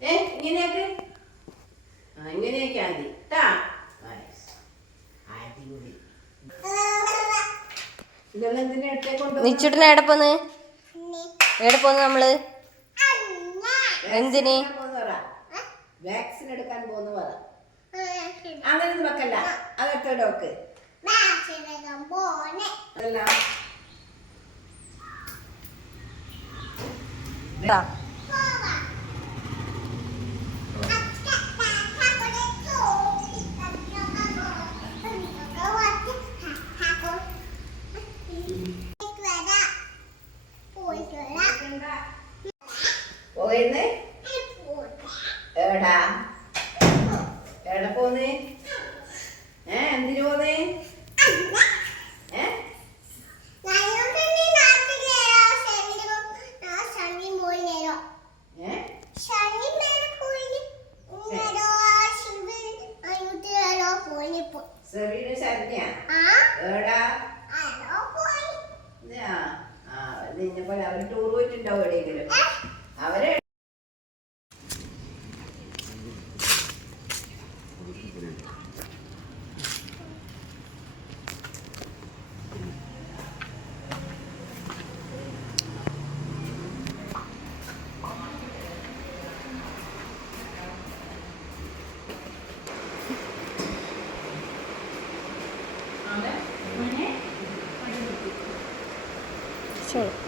ഏ ഇങ്ങനെയൊക്കെ? ആ ഇങ്ങനെയൊക്കെ മതി ട്ടാ. Nice. അടിപൊളി. ഇതെല്ലാം എന്തിനാ ഇട്ടേ കൊണ്ട് നിച്ചുട്ടിന് എവിടെ പോന്ന്? എവിടെ പോന്ന് നമ്മൾ? എന്തിന്? വാക്സിൻ എടുക്കാൻ പോകുന്ന പറ. അങ്ങനെ വെക്കല്ല അതൊക്കെ ഡോക്ക്. അതല്ല. പോയിന്ന്? എടാ എവിടെ പോന്ന്? ഏ എന്തിനു പോന്ന്? സെറീന ശരണ്യ. എടാ ആ പോലെ അവർ ടൂർ പോയിട്ടുണ്ടാവും എവിടെയെങ്കിലും അവരെ ശരി.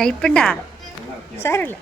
കയ്പുണ്ടാ സാരല്ല